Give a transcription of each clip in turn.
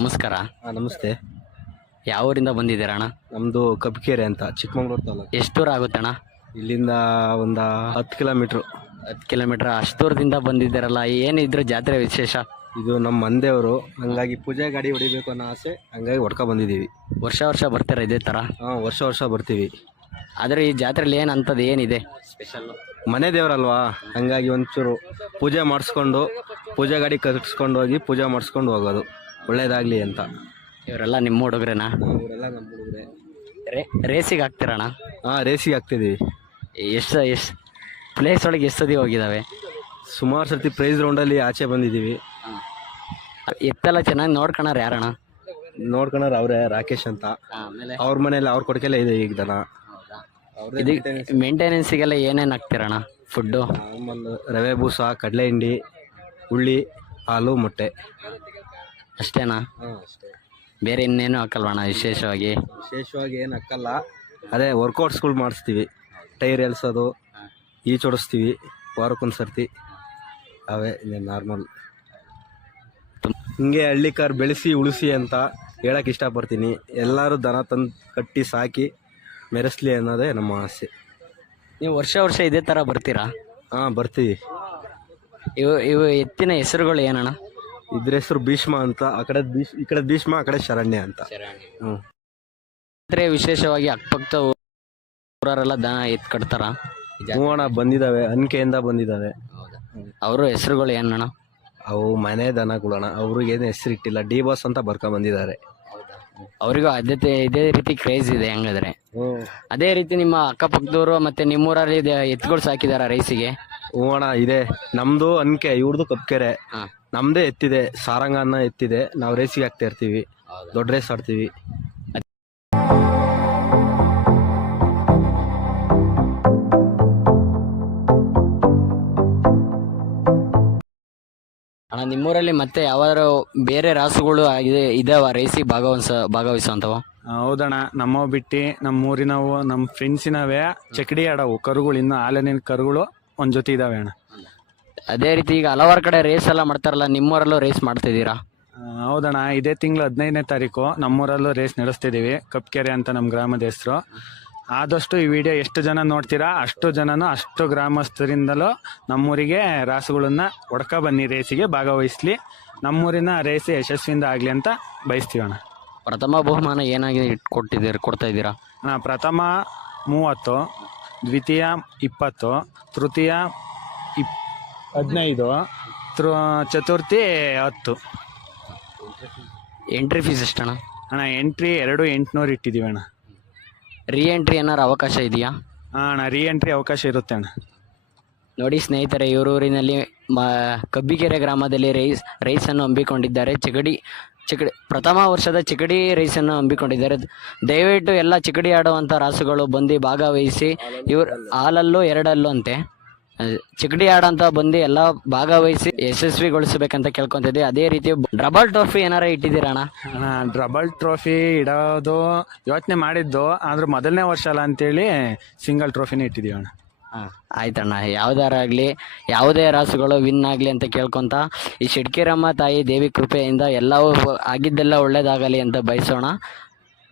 ನಮಸ್ಕಾರ. ನಮಸ್ತೆ. ಯಾವ ಊರಿಂದ ಬಂದಿದ್ದೀರಾ ಅಣ್ಣ? ನಮ್ಮದು ಕಬ್ಕೆರೆ ಅಂತ, ಚಿಕ್ಕಮಂಗ್ಳೂರು ತಾಲೂಕು. ಎಷ್ಟು ದೂರ ಆಗುತ್ತೆ ಅಣ್ಣ? ಇಲ್ಲಿಂದ ಒಂದು 10 ಕಿಲೋಮೀಟ್ರು. 10 ಕಿಲೋಮೀಟ್ರ್. ಅಷ್ಟು ದೂರದಿಂದ ಬಂದಿದ್ದೀರಲ್ಲ, ಏನಿದ್ರು ಜಾತ್ರೆ ವಿಶೇಷ? ಇದು ನಮ್ಮ ಮಂದೆಯವರು, ಹಂಗಾಗಿ ಪೂಜೆ ಗಾಡಿ ಹೊಡಿಬೇಕು ಅನ್ನೋ ಆಸೆ, ಹಂಗಾಗಿ ಹೊಡ್ಕೊ ಬಂದಿದ್ದೀವಿ. ವರ್ಷ ವರ್ಷ ಬರ್ತೀರಾ ಇದೇ ಥರ? ವರ್ಷ ವರ್ಷ ಬರ್ತೀವಿ. ಆದರೆ ಈ ಜಾತ್ರೆಯಲ್ಲಿ ಏನು ಅಂಥದ್ದು ಏನಿದೆ ಸ್ಪೆಷಲ್ಲು? ಮನೆ ದೇವರಲ್ವಾ, ಹಂಗಾಗಿ ಒಂಚೂರು ಪೂಜೆ ಮಾಡಿಸ್ಕೊಂಡು, ಪೂಜೆ ಗಾಡಿ ಕಟ್ಸ್ಕೊಂಡು ಹೋಗಿ ಪೂಜೆ ಮಾಡಿಸ್ಕೊಂಡು ಹೋಗೋದು ಒಳ್ಳೇದಾಗಲಿ ಅಂತ. ಇವರೆಲ್ಲ ನಿಮ್ಮ ಹುಡುಗ್ರೇನಾ? ಇವರೆಲ್ಲ ನಮ್ಮ ಹುಡುಗರೆ. ರೇಸಿಗೆ ಹಾಕ್ತೀರಣ್ಣ? ರೇಸಿಗೆ ಹಾಕ್ತಿದ್ದೀವಿ. ಎಷ್ಟು ಪ್ಲೇಸ್ ಒಳಗೆ ಎಷ್ಟು ಸತಿ ಹೋಗಿದ್ದಾವೆ? ಸುಮಾರು ಸರ್ತಿ ಪ್ರೈಸ್ ರೌಂಡಲ್ಲಿ ಆಚೆ ಬಂದಿದ್ದೀವಿ. ಎತ್ತೆಲ್ಲ ಚೆನ್ನಾಗಿ ನೋಡ್ಕೊಳಾರ ಯಾರಣ್ಣ? ನೋಡ್ಕೊಳೋರು ಅವರೇ, ರಾಕೇಶ್ ಅಂತ. ಅವ್ರ ಮನೇಲಿ ಅವ್ರ ಕೊಡ್ಕೆಲ್ಲ ಇದೆ ಈಗ ದನ. ಮೇಂಟೆನೆನ್ಸಿಗೆಲ್ಲ ಏನೇನು ಹಾಕ್ತೀರಣ್ಣ ಫುಡ್ಡು? ಒಂದು ರವೆ ಬೂಸ, ಕಡಲೆ ಹಿಂಡಿ, ಉಳ್ಳಿ, ಹಾಲು, ಮೊಟ್ಟೆ. ಅಷ್ಟೇನಾ? ಅಷ್ಟೇ. ಬೇರೆ ಇನ್ನೇನು ಹಾಕಲ್ವಣ್ಣ ವಿಶೇಷವಾಗಿ? ವಿಶೇಷವಾಗಿ ಏನು ಹಾಕಲ್ಲ. ಅದೇ ವರ್ಕೌಟ್ಸ್ಗಳು ಮಾಡಿಸ್ತೀವಿ, ಟೈರ್ ಎಲ್ಸೋದು, ಈಚೊಡಿಸ್ತೀವಿ ವಾರಕ್ಕೊಂದು ಸರ್ತಿ. ಅವೇ ನಾರ್ಮಲ್. ಹಿಂಗೆ ಹಳ್ಳಿ ಕಾರ್ ಬೆಳೆಸಿ ಉಳಿಸಿ ಅಂತ ಹೇಳಕ್ಕೆ ಇಷ್ಟಪಡ್ತೀನಿ. ಎಲ್ಲರೂ ದನ ತಂದು ಕಟ್ಟಿ ಸಾಕಿ ಮೆರೆಸ್ಲಿ ಅನ್ನೋದೇ ನಮ್ಮ ಆಸೆ. ನೀವು ವರ್ಷ ವರ್ಷ ಇದೇ ಥರ ಬರ್ತೀರಾ? ಬರ್ತೀವಿ. ಇವು ಎತ್ತಿನ ಹೆಸರುಗಳು ಏನಣ್ಣ? ಇದ್ರ ಹೆಸರು ಭೀಷ್ಮ ಅಂತ, ಈ ಕಡೆ ಭೀಷ್ಮ, ಆ ಕಡೆ ಶರಣ್ಯ ಅಂತ. ಅಂದರೆ ವಿಶೇಷವಾಗಿ ಅಕ್ಕಪಕ್ಕ ಊರರೆಲ್ಲ ದನ ಎತ್ತು ಕಟ್ತಾರ? ಹೂವಣ ಬಂದಿದ್ದಾವೆ, ಅನ್ಕೆಯಿಂದ ಬಂದಿದ್ದಾವೆ. ಅವರು ಹೆಸರುಗಳು ಏನಣ್ಣ? ಅವು ಮನೆ ದನಗಳಣ, ಅವ್ರಿಗೇನು ಹೆಸರಿಟ್ಟಿಲ್ಲ, ಡಿ ಬಾಸ್ ಅಂತ ಬರ್ಕೊಂಡ್ ಬಂದಿದ್ದಾರೆ. ಅವರಿಗೂ ಇದೇ ರೀತಿ ಕ್ರೇಜ್ ಇದೆ ಹಂಗಾದ್ರೆ. ಅದೇ ರೀತಿ ನಿಮ್ಮ ಅಕ್ಕಪಕ್ಕದವರು ಮತ್ತೆ ನಿಮ್ಮೂರಲ್ಲಿ ಎತ್ತುಗಳು ಸಾಕಿದಾರ ರೈಸಿಗೆ? ಹೂವಣ ಇದೆ. ನಮ್ದು ಅನ್ಕೆ, ಇವ್ರದ್ದು ಕಬ್ಕೆರೆ. ನಮ್ದೇ ಎತ್ತಿದೆ, ಸಾರಂಗ ಅನ್ನ ಎತ್ತಿದೆ. ನಾವು ರೇಸಿಗೆ ಹಾಕ್ತಾ ಇರ್ತೀವಿ, ದೊಡ್ಡ ರೇಸ್ ಆಡ್ತೀವಿ. ಅಣ್ಣ, ನಿಮ್ಮೂರಲ್ಲಿ ಮತ್ತೆ ಯಾವ್ದಾದ್ರು ಬೇರೆ ರಾಸುಗಳು ಇದಾವ ರೇಸಿಗೆ ಭಾಗವಹಿಸುವಂತವ? ಹೌದಣ್ಣ, ನಮ್ಮವ್ ಬಿಟ್ಟು ನಮ್ಮೂರಿನವು, ನಮ್ಮ ಫ್ರೆಂಡ್ಸಿನವೇ ಚಕಡಿ ಆಡವು ಕರುಗಳು, ಇನ್ನು ಹಾಲಿನ ಕರುಗಳು ಒಂದ್ ಜೊತೆ ಇದಾವೆ ಅಣ್ಣ. ಅದೇ ರೀತಿ ಈಗ ಹಲವಾರು ಕಡೆ ರೇಸ್ ಎಲ್ಲ ಮಾಡ್ತಾರಲ್ಲ, ನಿಮ್ಮೂರಲ್ಲೂ ರೇಸ್ ಮಾಡ್ತಿದ್ದೀರಾ? ಹೌದಣ್ಣ, ಇದೇ ತಿಂಗಳು 15ನೇ ತಾರೀಕು ನಮ್ಮೂರಲ್ಲೂ ರೇಸ್ ನಡೆಸ್ತಿದ್ದೀವಿ. ಕಬ್ಕೆರೆ ಅಂತ ನಮ್ಮ ಗ್ರಾಮದ ಹೆಸರು. ಆದಷ್ಟು ಈ ವಿಡಿಯೋ ಎಷ್ಟು ಜನ ನೋಡ್ತೀರಾ ಅಷ್ಟು ಜನನು, ಅಷ್ಟು ಗ್ರಾಮಸ್ಥರಿಂದಲೂ ನಮ್ಮೂರಿಗೆ ರಾಸುಗಳನ್ನ ಹೊಡ್ಕ ಬನ್ನಿ, ರೇಸಿಗೆ ಭಾಗವಹಿಸ್ಲಿ, ನಮ್ಮೂರಿನ ರೇಸ್ ಯಶಸ್ವಿಯಿಂದ ಆಗಲಿ ಅಂತ ಬಯಸ್ತೀವಣ್ಣ. ಪ್ರಥಮ ಬಹುಮಾನ ಏನಾಗಿ ಕೊಡ್ತಾ ಇದ್ದೀರಾ? ಪ್ರಥಮ 30, ದ್ವಿತೀಯ 20, ತೃತೀಯ 15, ಚತುರ್ಥಿ 10. Entry fees ಎಷ್ಟಣ್ಣ? ಅಣ್ಣ ಎಂಟ್ರಿ 2,800 ಇಟ್ಟಿದ್ದೀವಿ ಅಣ್ಣ. ರೀ ಎಂಟ್ರಿ ಏನಾರು ಅವಕಾಶ ಇದೆಯಾ? ಅಣ್ಣ ರೀ ಎಂಟ್ರಿ ಅವಕಾಶ ಇರುತ್ತೆ ಅಣ್ಣ. ನೋಡಿ ಸ್ನೇಹಿತರೆ, ಇವರೂರಿನಲ್ಲಿ ಕಬ್ಬಿಗೆರೆ ಗ್ರಾಮದಲ್ಲಿ ರೈಸನ್ನು ಹಮ್ಮಿಕೊಂಡಿದ್ದಾರೆ. ಚಕಡಿ ಪ್ರಥಮ ವರ್ಷದ ಚಕಡಿ ರೈಸನ್ನು ಹಮ್ಮಿಕೊಂಡಿದ್ದಾರೆ. ದಯವಿಟ್ಟು ಎಲ್ಲ ಚಕಡಿ ಆಡುವಂಥ ರಾಸುಗಳು ಬಂದು ಭಾಗವಹಿಸಿ. ಇವರು ಹಾಲಲ್ಲೂ 2 ಅಂತೆ ಚಕಡಿ ಆಡಂತ ಬಂದು ಎಲ್ಲ ಭಾಗವಹಿಸಿ ಯಶಸ್ವಿಗೊಳಿಸಬೇಕಂತ ಕೇಳ್ಕೊಂತಿದ್ದೆ. ಅದೇ ರೀತಿ ಡಬಲ್ ಟ್ರೋಫಿ ಏನಾರ ಇಟ್ಟಿದ್ದೀರಣ್ಣ? ಡಬಲ್ ಟ್ರೋಫಿ ಇಡೋದು ಯೋಚನೆ ಮಾಡಿದ್ದು, ಆದ್ರೂ ಮೊದಲನೇ ವರ್ಷ ಅಲ್ಲ ಅಂತೇಳಿ ಸಿಂಗಲ್ ಟ್ರೋಫಿನೇ ಇಟ್ಟಿದ್ದೀವಿ ಅಣ್ಣ. ಆಯ್ತಣ್ಣ, ಯಾವ್ದಾರಾಗ್ಲಿ ಯಾವುದೇ ರಾಸುಗಳು ವಿನ್ ಆಗಲಿ ಅಂತ ಕೇಳ್ಕೊಂತ, ಈ ಶಿಡ್ಕಿರಮ್ಮ ತಾಯಿ ದೇವಿ ಕೃಪೆಯಿಂದ ಎಲ್ಲವೂ ಆಗಿದ್ದೆಲ್ಲ ಒಳ್ಳೇದಾಗಲಿ ಅಂತ ಬಯಸೋಣ.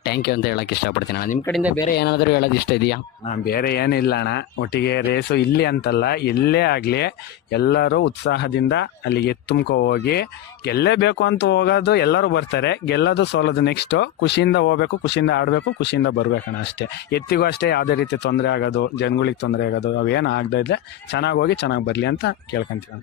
ಥ್ಯಾಂಕ್ ಯು ಅಂತ ಹೇಳಕ್ ಇಷ್ಟಪಡ್ತೀನಿ ಅಣ್ಣ. ನಿಮ್ಮ ಕಡೆಯಿಂದ ಬೇರೆ ಏನಾದರೂ ಹೇಳೋದು ಇಷ್ಟ ಇದೆಯಾ? ಬೇರೆ ಏನಿಲ್ಲ ಅಣ್ಣ, ಒಟ್ಟಿಗೆ ರೇಸು ಇಲ್ಲಿ ಅಂತಲ್ಲ, ಎಲ್ಲೇ ಆಗಲಿ ಎಲ್ಲರೂ ಉತ್ಸಾಹದಿಂದ ಅಲ್ಲಿಗೆ ತುಂಬ್ಕೊ ಹೋಗಿ ಗೆಲ್ಲೇಬೇಕು ಅಂತ ಹೋಗೋದು. ಎಲ್ಲರೂ ಬರ್ತಾರೆ, ಗೆಲ್ಲೋದು ಸೋಲೋದು ನೆಕ್ಸ್ಟು. ಖುಷಿಯಿಂದ ಹೋಗ್ಬೇಕು, ಖುಷಿಯಿಂದ ಆಡಬೇಕು, ಖುಷಿಯಿಂದ ಬರ್ಬೇಕಣ್ಣ ಅಷ್ಟೇ. ಎತ್ತಿಗೂ ಅಷ್ಟೇ ಯಾವುದೇ ರೀತಿ ತೊಂದರೆ ಆಗೋದು, ಜನಗಳಿಗೆ ತೊಂದರೆ ಆಗೋದು ಅವೇನು ಆಗದೇ ಇದ್ರೆ ಚೆನ್ನಾಗಿ ಹೋಗಿ ಚೆನ್ನಾಗಿ ಬರಲಿ ಅಂತ ಕೇಳ್ಕೊಂತೀವಿ.